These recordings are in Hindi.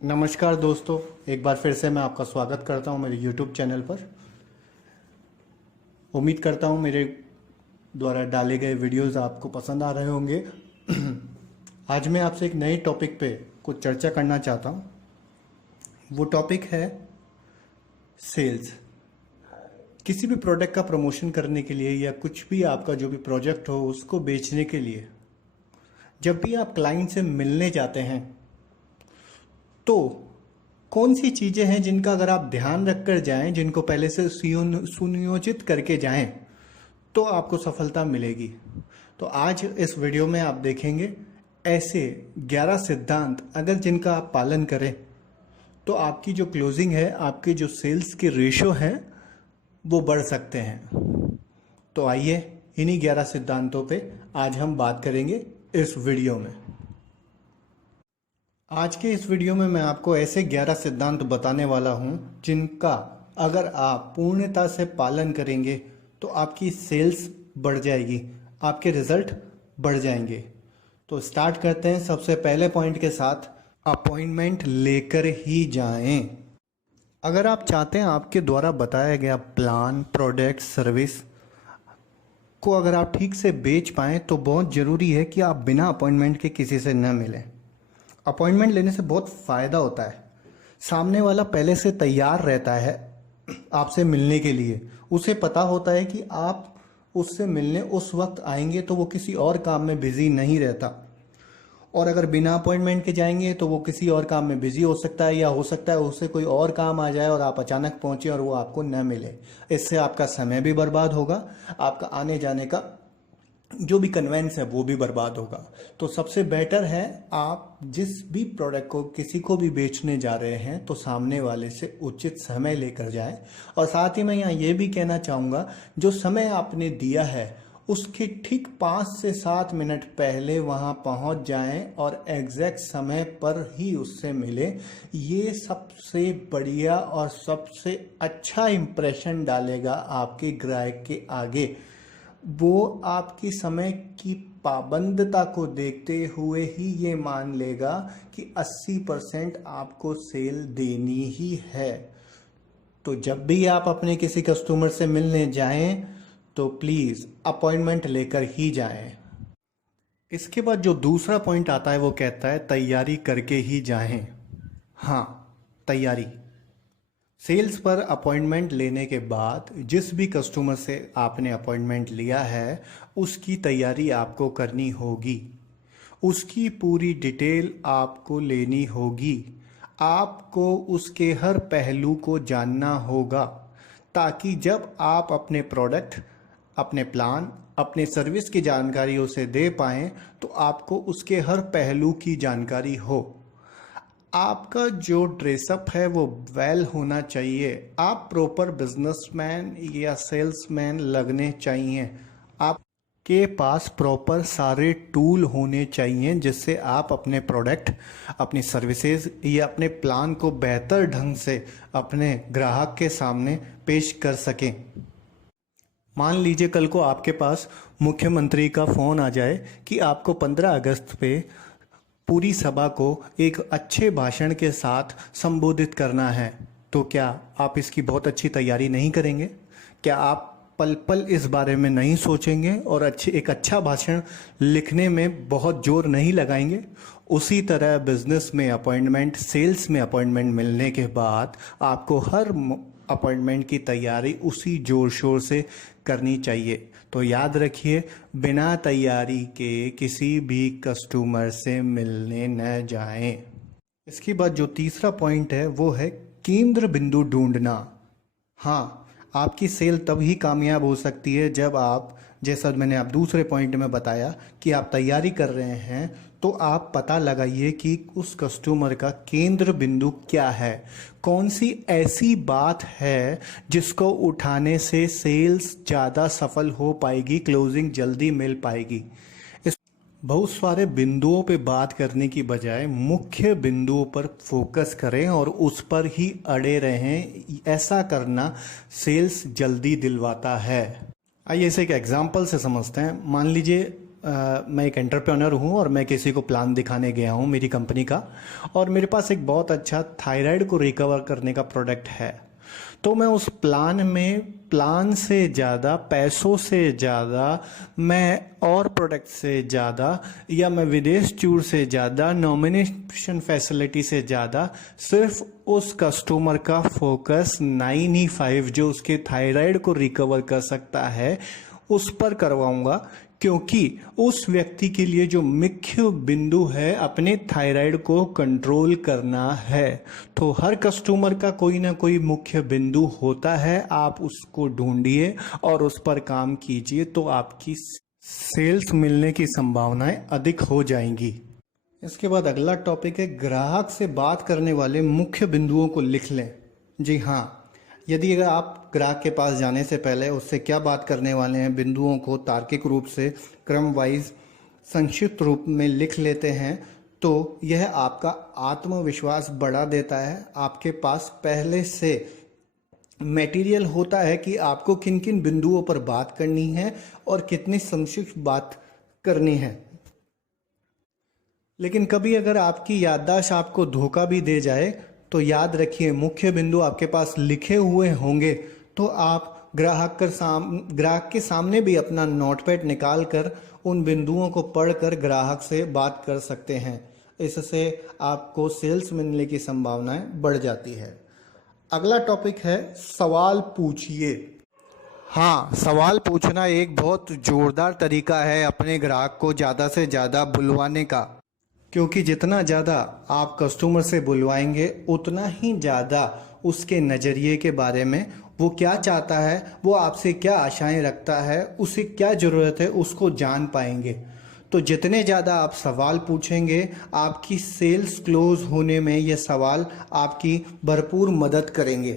नमस्कार दोस्तों, एक बार फिर से मैं आपका स्वागत करता हूं मेरे YouTube चैनल पर। उम्मीद करता हूं मेरे द्वारा डाले गए वीडियोस आपको पसंद आ रहे होंगे। आज मैं आपसे एक नए टॉपिक पे कुछ चर्चा करना चाहता हूं। वो टॉपिक है सेल्स। किसी भी प्रोडक्ट का प्रमोशन करने के लिए या कुछ भी आपका जो भी प्रोजेक्ट हो उसको बेचने के लिए जब भी आप क्लाइंट से मिलने जाते हैं तो कौन सी चीज़ें हैं जिनका अगर आप ध्यान रखकर जाएं, जिनको पहले से सुनियोजित करके जाएं, तो आपको सफलता मिलेगी। तो आज इस वीडियो में आप देखेंगे ऐसे 11 सिद्धांत, अगर जिनका आप पालन करें तो आपकी जो क्लोजिंग है, आपके जो सेल्स के रेशो हैं वो बढ़ सकते हैं। तो आइए इन्हीं 11 सिद्धांतों पे आज हम बात करेंगे इस वीडियो में। आज के इस वीडियो में मैं आपको ऐसे 11 सिद्धांत बताने वाला हूं जिनका अगर आप पूर्णता से पालन करेंगे तो आपकी सेल्स बढ़ जाएगी, आपके रिजल्ट बढ़ जाएंगे। तो स्टार्ट करते हैं सबसे पहले पॉइंट के साथ, अपॉइंटमेंट लेकर ही जाएं। अगर आप चाहते हैं आपके द्वारा बताया गया प्लान, प्रोडक्ट, सर्विस को अगर आप ठीक से बेच पाएं तो बहुत ज़रूरी है कि आप बिना अपॉइंटमेंट के किसी से न मिलें। अपॉइंटमेंट लेने से बहुत फ़ायदा होता है। सामने वाला पहले से तैयार रहता है आपसे मिलने के लिए। उसे पता होता है कि आप उससे मिलने उस वक्त आएंगे तो वो किसी और काम में बिज़ी नहीं रहता। और अगर बिना अपॉइंटमेंट के जाएंगे तो वो किसी और काम में बिज़ी हो सकता है, या हो सकता है उससे कोई और काम आ जाए और आप अचानक पहुंचे और वो आपको न मिले। इससे आपका समय भी बर्बाद होगा, आपका आने जाने का जो भी कन्वेंस है वो भी बर्बाद होगा। तो सबसे बेटर है आप जिस भी प्रोडक्ट को किसी को भी बेचने जा रहे हैं तो सामने वाले से उचित समय लेकर जाएं। और साथ ही मैं यहाँ ये भी कहना चाहूँगा, जो समय आपने दिया है उसके ठीक 5 से 7 मिनट पहले वहाँ पहुँच जाएं और एग्जैक्ट समय पर ही उससे मिले। ये सबसे बढ़िया और सबसे अच्छा इम्प्रेशन डालेगा आपके ग्राहक के आगे। वो आपकी समय की पाबंदता को देखते हुए ही ये मान लेगा कि 80% आपको सेल देनी ही है। तो जब भी आप अपने किसी कस्टमर से मिलने जाएं तो प्लीज़ अपॉइंटमेंट लेकर ही जाएं। इसके बाद जो दूसरा पॉइंट आता है वो कहता है तैयारी करके ही जाएं। हाँ, तैयारी। सेल्स पर अपॉइंटमेंट लेने के बाद जिस भी कस्टमर से आपने अपॉइंटमेंट लिया है उसकी तैयारी आपको करनी होगी, उसकी पूरी डिटेल आपको लेनी होगी, आपको उसके हर पहलू को जानना होगा, ताकि जब आप अपने प्रोडक्ट, अपने प्लान, अपने सर्विस की जानकारी उसे दे पाएँ तो आपको उसके हर पहलू की जानकारी हो। आपका जो ड्रेसअप है वो वेल होना चाहिए। आप प्रॉपर बिजनेसमैन या सेल्समैन लगने चाहिए। आपके पास प्रॉपर सारे टूल होने चाहिए जिससे आप अपने प्रोडक्ट, अपनी सर्विसेज या अपने प्लान को बेहतर ढंग से अपने ग्राहक के सामने पेश कर सकें। मान लीजिए कल को आपके पास मुख्यमंत्री का फ़ोन आ जाए कि आपको 15 अगस्त पे पूरी सभा को एक अच्छे भाषण के साथ संबोधित करना है, तो क्या आप इसकी बहुत अच्छी तैयारी नहीं करेंगे? क्या आप पल पल इस बारे में नहीं सोचेंगे और एक अच्छा भाषण लिखने में बहुत जोर नहीं लगाएंगे? उसी तरह बिजनेस में अपॉइंटमेंट, सेल्स में अपॉइंटमेंट मिलने के बाद आपको हर अपॉइंटमेंट की तैयारी उसी जोर शोर से करनी चाहिए। तो याद रखिए, बिना तैयारी के किसी भी कस्टमर से मिलने न जाएं। इसके बाद जो तीसरा पॉइंट है वो है केंद्र बिंदु ढूंढना। हाँ, आपकी सेल तभी कामयाब हो सकती है जब आप, जैसा मैंने आप दूसरे पॉइंट में बताया कि आप तैयारी कर रहे हैं, तो आप पता लगाइए कि उस कस्टमर का केंद्र बिंदु क्या है। कौन सी ऐसी बात है जिसको उठाने से सेल्स ज़्यादा सफल हो पाएगी, क्लोजिंग जल्दी मिल पाएगी। बहुत सारे बिंदुओं पे बात करने की बजाय मुख्य बिंदुओं पर फोकस करें और उस पर ही अड़े रहें। ऐसा करना सेल्स जल्दी दिलवाता है। आइए इसे एक एग्जाम्पल से समझते हैं। मान लीजिए मैं एक एंटरप्रेन्योर हूँ और मैं किसी को प्लान दिखाने गया हूँ मेरी कंपनी का, और मेरे पास एक बहुत अच्छा थायराइड को रिकवर करने का प्रोडक्ट है। तो मैं उस प्लान में प्लान से ज़्यादा, पैसों से ज़्यादा, मैं और प्रोडक्ट से ज़्यादा, या मैं विदेश टूर से ज़्यादा, नॉमिनेशन फैसिलिटी से ज़्यादा सिर्फ उस कस्टमर का फोकस 9E5 जो उसके थायराइड को रिकवर कर सकता है उस पर करवाऊंगा, क्योंकि उस व्यक्ति के लिए जो मुख्य बिंदु है अपने थायराइड को कंट्रोल करना है। तो हर कस्टमर का कोई ना कोई मुख्य बिंदु होता है, आप उसको ढूंढिए और उस पर काम कीजिए, तो आपकी सेल्स मिलने की संभावनाएं अधिक हो जाएंगी। इसके बाद अगला टॉपिक है, ग्राहक से बात करने वाले मुख्य बिंदुओं को लिख लें। जी हाँ, यदि अगर आप ग्राहक के पास जाने से पहले उससे क्या बात करने वाले हैं, बिंदुओं को तार्किक रूप से क्रम वाइज संक्षिप्त रूप में लिख लेते हैं, तो यह आपका आत्मविश्वास बढ़ा देता है। आपके पास पहले से मटेरियल होता है कि आपको किन किन बिंदुओं पर बात करनी है और कितनी संक्षिप्त बात करनी है। लेकिन कभी अगर आपकी याददाश्त आपको धोखा भी दे जाए तो याद रखिए, मुख्य बिंदु आपके पास लिखे हुए होंगे तो आप ग्राहक के सामने भी अपना नोटपैड निकाल कर उन बिंदुओं को पढ़कर ग्राहक से बात कर सकते हैं। इससे आपको सेल्स मिलने की संभावनाएं बढ़ जाती है। अगला टॉपिक है, सवाल पूछिए। हाँ, सवाल पूछना एक बहुत जोरदार तरीका है अपने ग्राहक को ज़्यादा से ज़्यादा बुलवाने का, क्योंकि जितना ज़्यादा आप कस्टमर से बुलवाएंगे उतना ही ज़्यादा उसके नज़रिए के बारे में, वो क्या चाहता है, वो आपसे क्या आशाएं रखता है, उसे क्या ज़रूरत है, उसको जान पाएंगे। तो जितने ज़्यादा आप सवाल पूछेंगे, आपकी सेल्स क्लोज होने में ये सवाल आपकी भरपूर मदद करेंगे।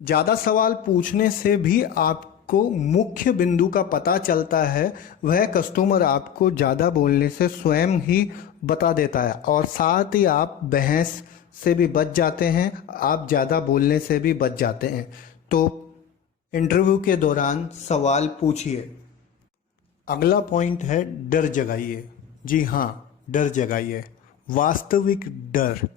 ज़्यादा सवाल पूछने से भी आपको मुख्य बिंदु का पता चलता है, वह कस्टमर आपको ज़्यादा बोलने से स्वयं ही बता देता है, और साथ ही आप बहस से भी बच जाते हैं, आप ज़्यादा बोलने से भी बच जाते हैं। तो इंटरव्यू के दौरान सवाल पूछिए। अगला पॉइंट है, डर जगाइए। जी हाँ, डर जगाइए, वास्तविक डर।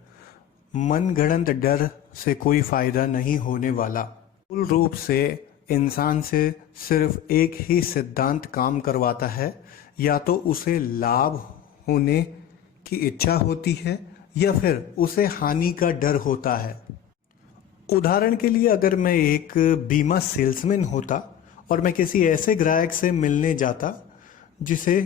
मनगढ़ंत डर से कोई फायदा नहीं होने वाला। मूल रूप से इंसान से सिर्फ एक ही सिद्धांत काम करवाता है, या तो उसे लाभ होने की इच्छा होती है या फिर उसे हानि का डर होता है। उदाहरण के लिए, अगर मैं एक बीमा सेल्समैन होता और मैं किसी ऐसे ग्राहक से मिलने जाता जिसे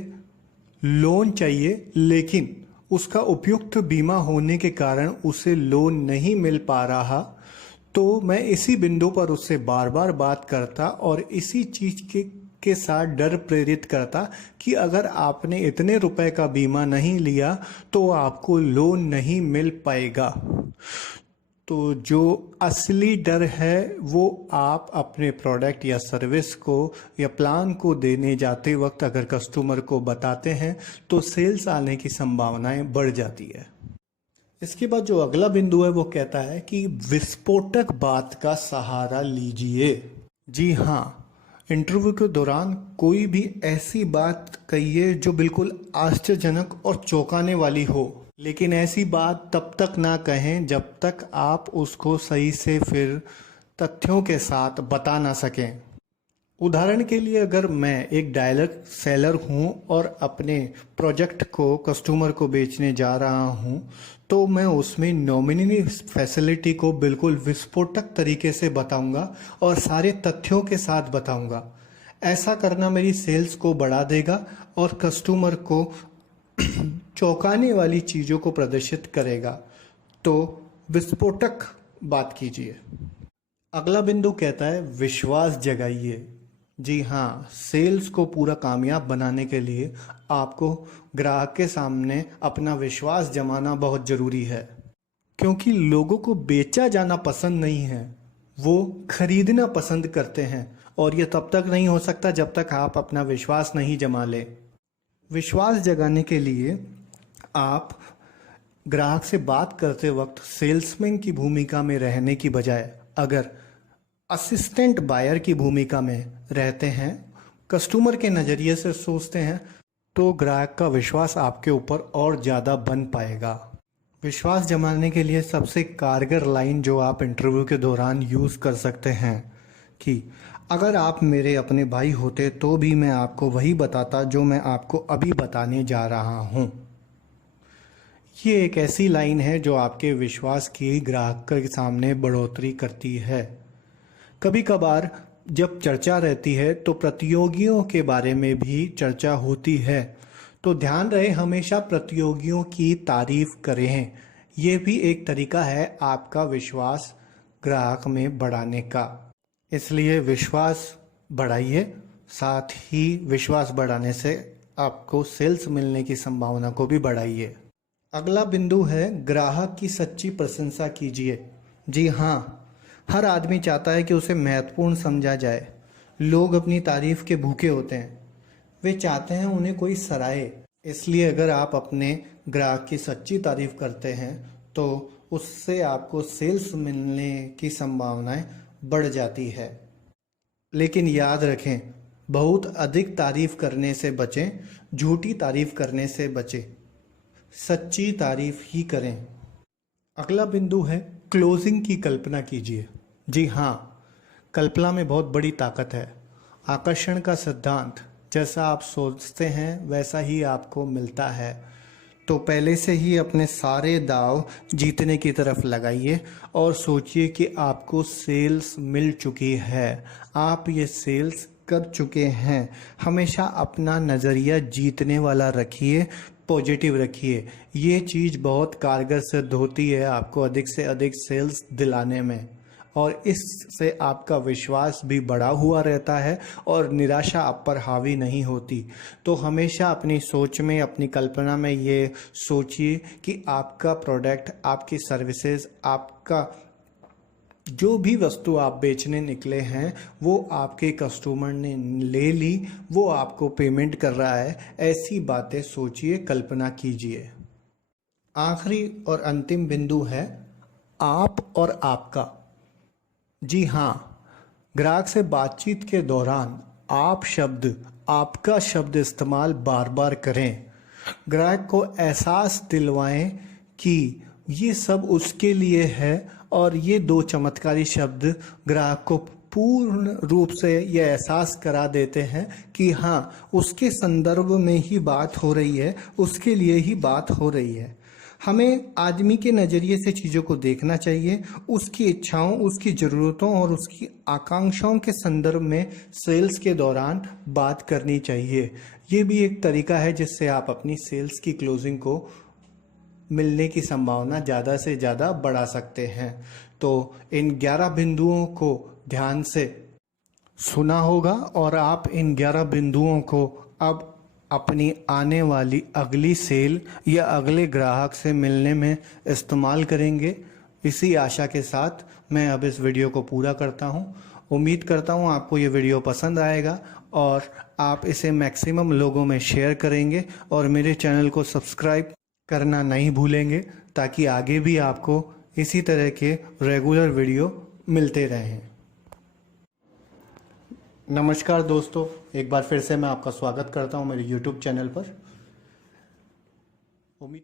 लोन चाहिए, लेकिन उसका उपयुक्त बीमा होने के कारण उसे लोन नहीं मिल पा रहा, तो मैं इसी बिंदु पर उससे बार बार बात करता और इसी चीज के साथ डर प्रेरित करता कि अगर आपने इतने रुपए का बीमा नहीं लिया तो आपको लोन नहीं मिल पाएगा। तो जो असली डर है वो आप अपने प्रोडक्ट या सर्विस को या प्लान को देने जाते वक्त अगर कस्टमर को बताते हैं तो सेल्स आने की संभावनाएं बढ़ जाती है। इसके बाद जो अगला बिंदु है वो कहता है कि विस्फोटक बात का सहारा लीजिए। जी हाँ, इंटरव्यू के दौरान कोई भी ऐसी बात कहिए जो बिल्कुल आश्चर्यजनक और चौंकाने वाली हो, लेकिन ऐसी बात तब तक ना कहें जब तक आप उसको सही से फिर तथ्यों के साथ बता ना सकें। उदाहरण के लिए, अगर मैं एक डायरेक्ट सेलर हूं और अपने प्रोजेक्ट को कस्टमर को बेचने जा रहा हूं, तो मैं उसमें नॉमिनी फैसिलिटी को बिल्कुल विस्फोटक तरीके से बताऊंगा और सारे तथ्यों के साथ बताऊंगा। ऐसा करना मेरी सेल्स को बढ़ा देगा और कस्टमर को चौंकाने वाली चीज़ों को प्रदर्शित करेगा। तो विस्फोटक बात कीजिए। अगला बिंदु कहता है, विश्वास जगाइए। जी हाँ, सेल्स को पूरा कामयाब बनाने के लिए आपको ग्राहक के सामने अपना विश्वास जमाना बहुत ज़रूरी है, क्योंकि लोगों को बेचा जाना पसंद नहीं है, वो खरीदना पसंद करते हैं, और ये तब तक नहीं हो सकता जब तक आप अपना विश्वास नहीं जमा ले। विश्वास जगाने के लिए आप ग्राहक से बात करते वक्त सेल्समैन की भूमिका में रहने की बजाय अगर असिस्टेंट बायर की भूमिका में रहते हैं, कस्टमर के नज़रिए से सोचते हैं, तो ग्राहक का विश्वास आपके ऊपर और ज़्यादा बन पाएगा। विश्वास जमाने के लिए सबसे कारगर लाइन जो आप इंटरव्यू के दौरान यूज़ कर सकते हैं कि अगर आप मेरे अपने भाई होते तो भी मैं आपको वही बताता जो मैं आपको अभी बताने जा रहा हूँ। ये एक ऐसी लाइन है जो आपके विश्वास की ग्राहक के सामने बढ़ोतरी करती है। कभी कभार जब चर्चा रहती है तो प्रतियोगियों के बारे में भी चर्चा होती है, तो ध्यान रहे हमेशा प्रतियोगियों की तारीफ करें। ये भी एक तरीका है आपका विश्वास ग्राहक में बढ़ाने का। इसलिए विश्वास बढ़ाइए, साथ ही विश्वास बढ़ाने से आपको सेल्स मिलने की संभावना को भी बढ़ाइए। अगला बिंदु है ग्राहक की सच्ची प्रशंसा कीजिए। जी हाँ, हर आदमी चाहता है कि उसे महत्वपूर्ण समझा जाए। लोग अपनी तारीफ के भूखे होते हैं, वे चाहते हैं उन्हें कोई सराहे। इसलिए अगर आप अपने ग्राहक की सच्ची तारीफ करते हैं तो उससे आपको सेल्स मिलने की संभावनाएं बढ़ जाती है। लेकिन याद रखें, बहुत अधिक तारीफ करने से बचें, झूठी तारीफ करने से बचें, सच्ची तारीफ ही करें। अगला बिंदु है क्लोजिंग की कल्पना कीजिए। जी हाँ, कल्पना में बहुत बड़ी ताकत है। आकर्षण का सिद्धांत, जैसा आप सोचते हैं वैसा ही आपको मिलता है। तो पहले से ही अपने सारे दांव जीतने की तरफ लगाइए और सोचिए कि आपको सेल्स मिल चुकी है, आप ये सेल्स कर चुके हैं। हमेशा अपना नज़रिया जीतने वाला रखिए, पॉजिटिव रखिए। ये चीज़ बहुत कारगर सिद्ध होती है आपको अधिक से अधिक सेल्स दिलाने में, और इससे आपका विश्वास भी बढ़ा हुआ रहता है और निराशा आप पर हावी नहीं होती। तो हमेशा अपनी सोच में, अपनी कल्पना में ये सोचिए कि आपका प्रोडक्ट, आपकी सर्विसेज, आपका जो भी वस्तु आप बेचने निकले हैं वो आपके कस्टमर ने ले ली, वो आपको पेमेंट कर रहा है। ऐसी बातें सोचिए, कल्पना कीजिए। आखिरी और अंतिम बिंदु है आप और आपका। जी हाँ, ग्राहक से बातचीत के दौरान आप शब्द, आपका शब्द इस्तेमाल बार बार करें। ग्राहक को एहसास दिलवाएं कि ये सब उसके लिए है, और ये दो चमत्कारी शब्द ग्राहक को पूर्ण रूप से ये एहसास करा देते हैं कि हाँ, उसके संदर्भ में ही बात हो रही है, उसके लिए ही बात हो रही है। हमें आदमी के नज़रिए से चीज़ों को देखना चाहिए, उसकी इच्छाओं, उसकी ज़रूरतों और उसकी आकांक्षाओं के संदर्भ में सेल्स के दौरान बात करनी चाहिए। ये भी एक तरीका है जिससे आप अपनी सेल्स की क्लोजिंग को मिलने की संभावना ज़्यादा से ज़्यादा बढ़ा सकते हैं। तो इन 11 बिंदुओं को ध्यान से सुना होगा और आप इन 11 बिंदुओं को अब अपनी आने वाली अगली सेल या अगले ग्राहक से मिलने में इस्तेमाल करेंगे। इसी आशा के साथ मैं अब इस वीडियो को पूरा करता हूं। उम्मीद करता हूं आपको ये वीडियो पसंद आएगा और आप इसे मैक्सिमम लोगों में शेयर करेंगे और मेरे चैनल को सब्सक्राइब करना नहीं भूलेंगे, ताकि आगे भी आपको इसी तरह के रेगुलर वीडियो मिलते रहें। नमस्कार दोस्तों, एक बार फिर से मैं आपका स्वागत करता हूं मेरे YouTube चैनल पर। उम्मीद